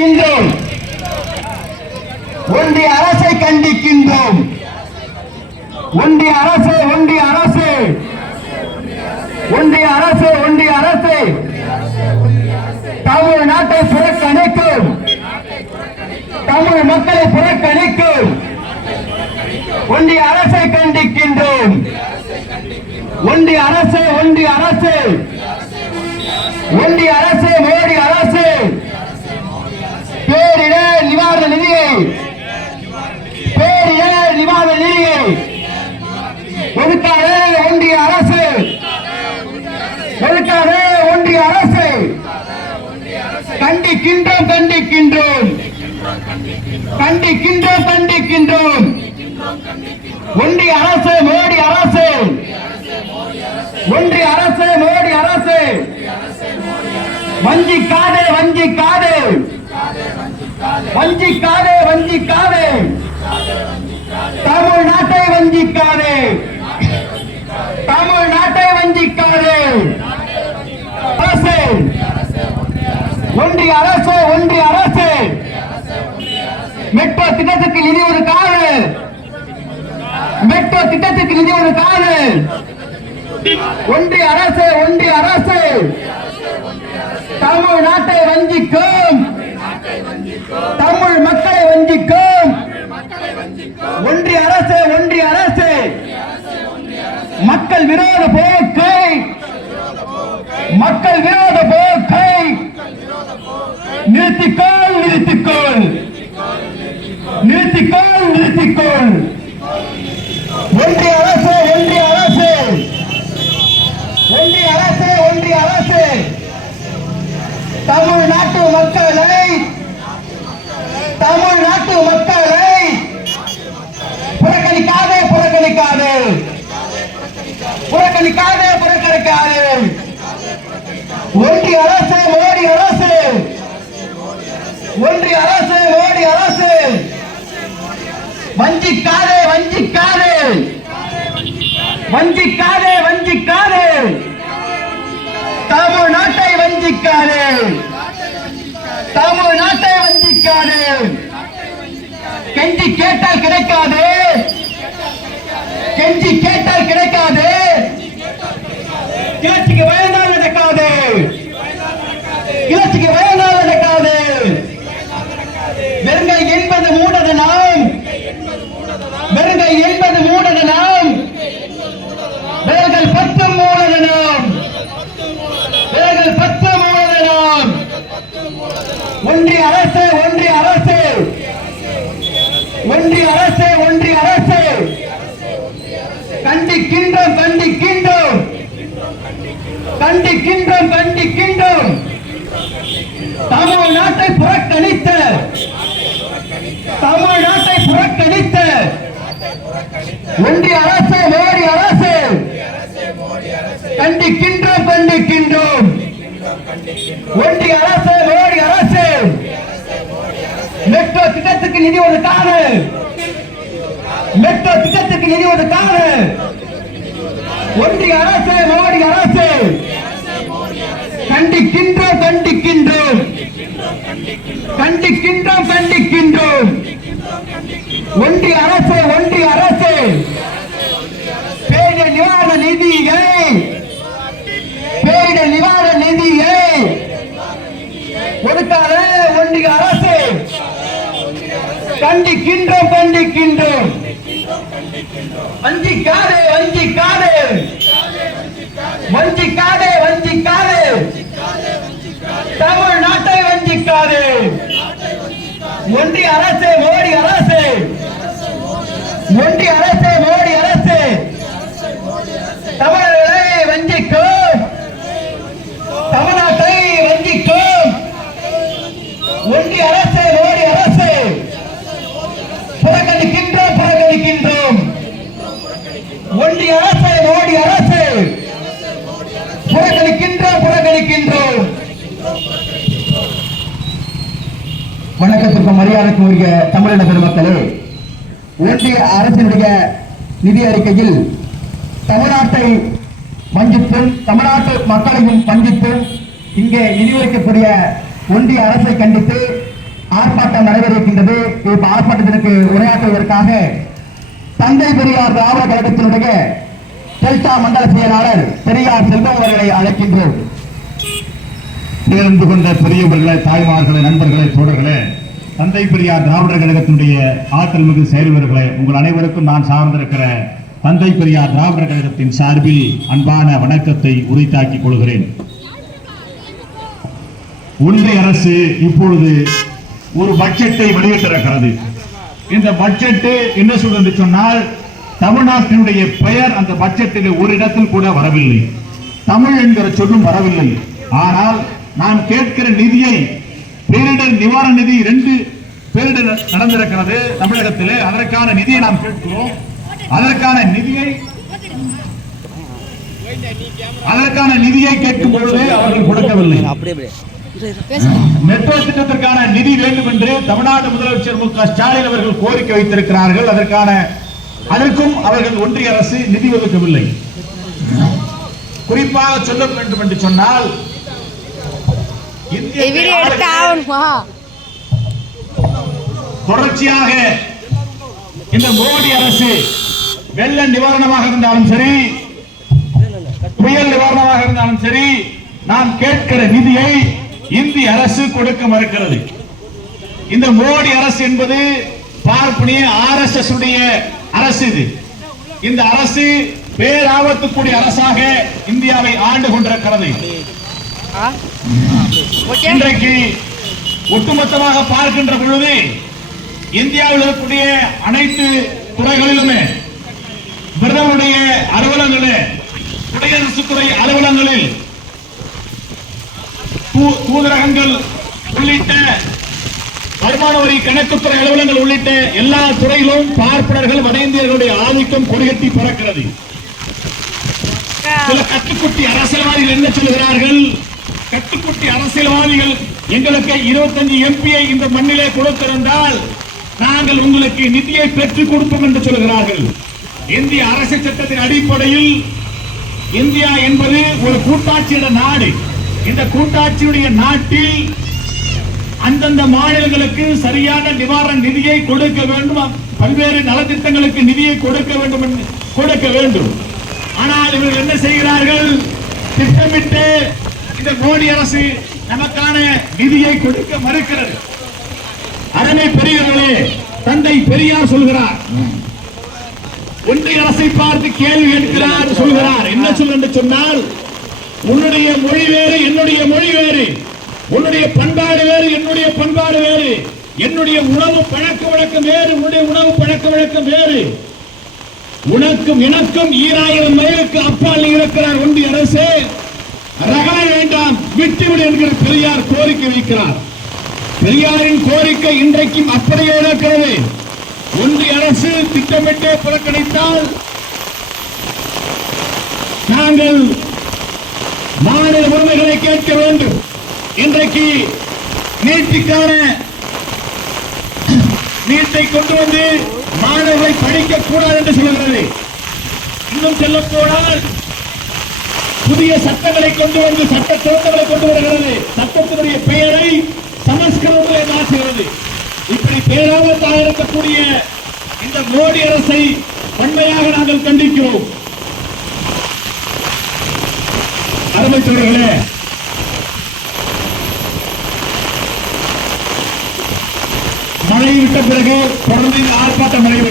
கண்டிக்கின்றோம். ஒன்றிய அரசை கண்டிக்கின்றோம். ஒன்றிய அரசு ஒன்றிய அரசு ஒன்றிய அரசு ஒன்றிய அரசு தமிழ்நாட்டை புறக்கணிக்கும், தமிழ் மக்களை புறக்கணிக்கும் ஒன்றிய அரசை கண்டிக்கின்றோம். ஒன்றிய அரசு ஒன்றிய அரசு ஒன்றிய அரசு மோடி அரசு பேரிடர் நிவாரண நிதியை ஒதுக்காத ஒன்றிய அரசு, ஒதுக்காத ஒன்றிய அரசு கண்டிக்கின்றோம் கண்டிக்கின்றோம் கண்டிக்கின்றோம் கண்டிக்கின்றோம். ஒன்றிய அரசு மோடி அரசு, ஒன்றிய அரசு மோடி அரசு வஞ்சிக்காதே வஞ்சிக்காதே வஞ்சிக்காதே வஞ்சிக்காதே தமிழ்நாட்டை வஞ்சிக்காதே, தமிழ்நாட்டை வஞ்சிக்காதே. அரசு ஒன்றிய அரசு ஒன்றிய அரசு மெட்ரோ திட்டத்துக்கு நிதி ஒதுக்காது, மெட்ரோ திட்டத்துக்கு நிதி ஒதுக்காது. ஒன்றிய அரசு ஒன்றிய அரசு தமிழ்நாட்டை வஞ்சிக்கும், தமிழ் மக்களை வஞ்சிக்கும். ஒன்றிய அரசு ஒன்றிய அரசு மக்கள் விரோத போக்கை, மக்கள் விரோத போக்கை நிறுத்திக்கொள் நிறுத்திக்கொள் நிறுத்திக்கொள் நிறுத்திக்கொள். ஒன்றிய அரசு ஒன்றிய அரசு ஒன்றிய அரசு ஒன்றிய அரசு தமிழ்நாட்டு மக்களை, தமிழ்நாட்டு மக்களை புறக்கணிக்காதே புறக்கணிக்காதே புறக்கணிக்காதே புறக்கணிக்காதே. ஒன்றிய அரசு மோடி அரசு, ஒன்றிய அரசு மோடி அரசு வஞ்சிக்காதே வஞ்சிக்காதே வஞ்சிக்காதே வஞ்சிக்காதே தமிழ்நாட்டை வஞ்சிக்காதே, தமிழ்நாட்டை வஞ்சிக்காதே. கெஞ்சி கேட்டால் கிடைக்காது, கெஞ்சி கேட்டால் கிடைக்காது, கிளர்ச்சிக்கு பயந்தால் நடக்காது, கிளர்ச்சிக்கு பயந்தால் நடக்காது. வெறுங்கை என்பது மூடதனம், வெறுங்கை என்பது மூடதனம், விரல்கள் 10 மூடதனம், விரல்கள் 10 மூடதனம். ஒன்றிய அரசு ஒன்றிய அரசு ஒன்றிய அரசு ஒன்றிய அரசு கண்டிக்கின்றோம் கண்டிக்கின்றோம் கண்டிக்கின்றோம் கண்டிக்கின்றோம். தமிழ்நாட்டை புறக்கணித்த, தமிழ்நாட்டை புறக்கணித்த ஒன்றிய அரசு மோடி அரசு கண்டிக்கின்றோம் கண்டிக்கின்றோம். ஒன்றிய அரசு மோடி அரசு மெட்ரோ திட்டத்துக்கு நிதி ஒதுக்காது, மெட்ரோ திட்டத்துக்கு நிதி ஒதுக்காது. ஒன்றிய அரசு மோடி அரசு கண்டிக்கின்றோம் கண்டிக்கின்றோம் கண்டிக்கின்றோம் கண்டிக்கின்றோம். ஒன்றிய அரசு ஒன்றிய அரசு பேரிடர் நிவாரண நிதியை, பேரிடர் நிவாரண நிதியை ஒதுக்காத ஒன்றிய அரசு கண்டிக்கின்றோம் கண்டிக்கின்றோம். வஞ்சிக்காதே வஞ்சிக்காதே வஞ்சிக்காதே வஞ்சிக்காதே தமிழ்நாட்டை வஞ்சிக்காதே. ஒன்றிய அரசு மோடி அரசு, ஒன்றிய அரசு மோடி அரசு தமிழர்களை வஞ்சிக்கும், தமிழ்நாட்டை வஞ்சிக்கும். ஒன்றிய அரசு மோடி அரசு புறக்கணிக்கின்றோம் புறக்கணிக்கின்றோம். ஒன்றிய அரசு மோடி அரசு புறக்கணிக்கின்றோம் புறக்கணிக்கின்றோம். வணக்கத்திற்கும் மரியாதைக்கும் உரிய தமிழின பெருமக்களே, ஒன்றிய அரசினுடைய நிதி அறிக்கையில் தமிழ்நாட்டை வஞ்சித்தும் தமிழ்நாட்டு மக்களையும் வஞ்சித்தும் இங்கே நிதி ஒதுக்கக்கூடிய ஒன்றிய அரசை கண்டித்து ஆர்ப்பாட்டம் நடைபெறுகின்றது. இப்ப ஆர்ப்பாட்டத்திற்கு உரையாற்றுவதற்காக தந்தை பெரியார் திராவிட கழகத்தினுடைய டெல்டா மண்டல செயலாளர் பெரியார் செல்வம் அவர்களை அழைக்கின்றோம். சேர்ந்து கொண்ட பெரியவர்களே, தாய்மார்களே, நண்பர்களே, தோழர்களே, தந்தை பெரியார் திராவிடர் கழகத்தினுடைய ஆற்றல் மிகு செயல்வர்களே, உங்கள் அனைவருக்கும் நான் சார்ந்திருக்கிற தந்தை பெரியார் திராவிடர் கழகத்தின் சார்பில் அன்பான வணக்கத்தை உரித்தாக்கிக் கொள்கிறேன். ஒன்றிய அரசு இப்பொழுது ஒரு பட்ஜெட்டை வெளியிட்டிருக்கிறது. இந்த பட்ஜெட் என்ன சொல்றது சொன்னால், தமிழ்நாட்டினுடைய பெயர் அந்த பட்ஜெட்டில் ஒரு இடத்தில் கூட வரவில்லை. தமிழ் என்கிற சொல்லும் வரவில்லை. ஆனால் நாம் கேட்கிற நிதியை, பேரிடர் நிவாரண நிதி 2 பேரிடர் நடந்திருக்கிறது தமிழகத்திலே. அதற்கான நிதியை நாம் கேட்கிறோம். அதற்கான நிதியை கேட்கும் பொழுது அவர்கள் கொடுக்கவில்லை. மெட்ரோ திட்டத்திற்கான நிதி வேண்டும் என்று தமிழ்நாடு முதலமைச்சர் மு.க. ஸ்டாலின் அவர்கள் கோரிக்கை வைத்திருக்கிறார்கள். அதற்கும் அவர்கள் ஒன்றிய அரசு நிதி ஒதுக்கவில்லை. குறிப்பாக சொல்ல வேண்டும் என்று சொன்னால், தொடர்ச்சியாக இந்த மோடி அரசு வெள்ள நிவாரணமாக இருந்தாலும் சரி, புயல் நிவாரணமாக இருந்தாலும் சரி, நாம் கேட்கிற நிதியை இந்திய அரசு கொடுக்க மறுக்கிறது. இந்த மோடி அரசு என்பது பார்ப்பனிய RSS உடைய அரசு. இந்த அரசு பேராபத்துக்குரிய அரசாக இந்தியாவை ஆண்டு கொண்டிருக்கிறது. இன்றைக்கு ஒட்டுமொத்தமாக பார்க்கின்ற பொழுது இந்தியாவில் இருக்கக்கூடிய அனைத்து துறைகளிலுமே, பிரதமருடைய அலுவலகங்களில், குடியரசுத்துறை அலுவலகங்களில், தூதரகங்கள் உள்ளிட்ட வருமான வரி கணக்குத்துறை அலுவலகங்கள் உள்ளிட்ட எல்லா துறையிலும் பார்ப்பனர்கள், வட இந்தியர்களுடைய ஆதிக்கம் கொடிகட்டி பறக்கிறது. சில கட்டுக்குட்டி அரசியல்வாதிகள் என்ன சொல்கிறார்கள்? கட்டுக்குட்டி அரசியல்வாதிகள் எங்களுக்கு 25 MP-யை இந்த மண்ணிலே கொடுத்திருந்தால் நாங்கள் உங்களுக்கு நிதியை பெற்றுக் கொடுப்போம் என்று சொல்கிறார்கள். இந்திய அரசு சட்டத்தின் அடிப்படையில் இந்தியா என்பது ஒரு கூட்டாட்சியுடைய நாடு. இந்த கூட்டாட்சியுடைய நாட்டில் அந்தந்த மாநிலங்களுக்கு சரியான நிவாரண நிதியை கொடுக்க வேண்டும், பல்வேறு நலத்திட்டங்களுக்கு நிதியை கொடுக்க வேண்டும். ஆனால் இவர்கள் என்ன செய்கிறார்கள்? திட்டமிட்டு இந்த மோடி அரசு நமக்கான நிதியை கொடுக்க மறுக்கிறது. அரணை பெரியவர்களே, தந்தை பெரியார் சொல்கிறார், ஒன்றிய அரசை பார்த்து கேள்வி கேட்கிறார், சொல்கிறார். என்ன சொல்ல சொன்னால், உன்னுடைய மொழி வேறு, என்னுடைய மொழி வேறு, உன்னுடைய பண்பாடு வேறு, என்னுடைய பண்பாடு வேறு, என்னுடைய உணவு பழக்க வழக்கம் வேறு, உன்னுடைய உணவு பழக்க வழக்கம் வேறு, உனக்கும் எனக்கும் 2000 மைலுக்கு அப்பால் இருக்கிறார் ஒன்றிய அரசு, ரகலை வேண்டாம், விட்டுவிடு என்கிற பெரியார் கோரிக்கை வைக்கிறார். பெரியாரின் கோரிக்கை இன்றைக்கும் அப்படியே இருக்கிறது. ஒன்றிய அரசு திட்டமிட்டே புறக்கணித்தால் நாங்கள் மாநில உரிமைகளை கேட்க வேண்டும். இன்றைக்கு நீட்டை கொண்டு வந்து மாணவர்களை படிக்க கூடாது என்று சொல்கிறது. இன்னும் செல்ல போனால் புதிய சட்டங்களை கொண்டு வந்து, சட்ட திருத்தங்களை கொண்டு வருகிறது. சட்டத்தினுடைய பெயரை சமஸ்கிருதத்திலே மாற்றுகிறது. இப்படி பேராபத்தாக இருக்கக்கூடிய இந்த மோடி அரசை வன்மையாக நாங்கள் கண்டிக்கிறோம். அருமை தோழர்களே, மழை விட்ட பிறகு தொடர்ந்து ஆர்ப்பாட்டம் நடைபெறும்.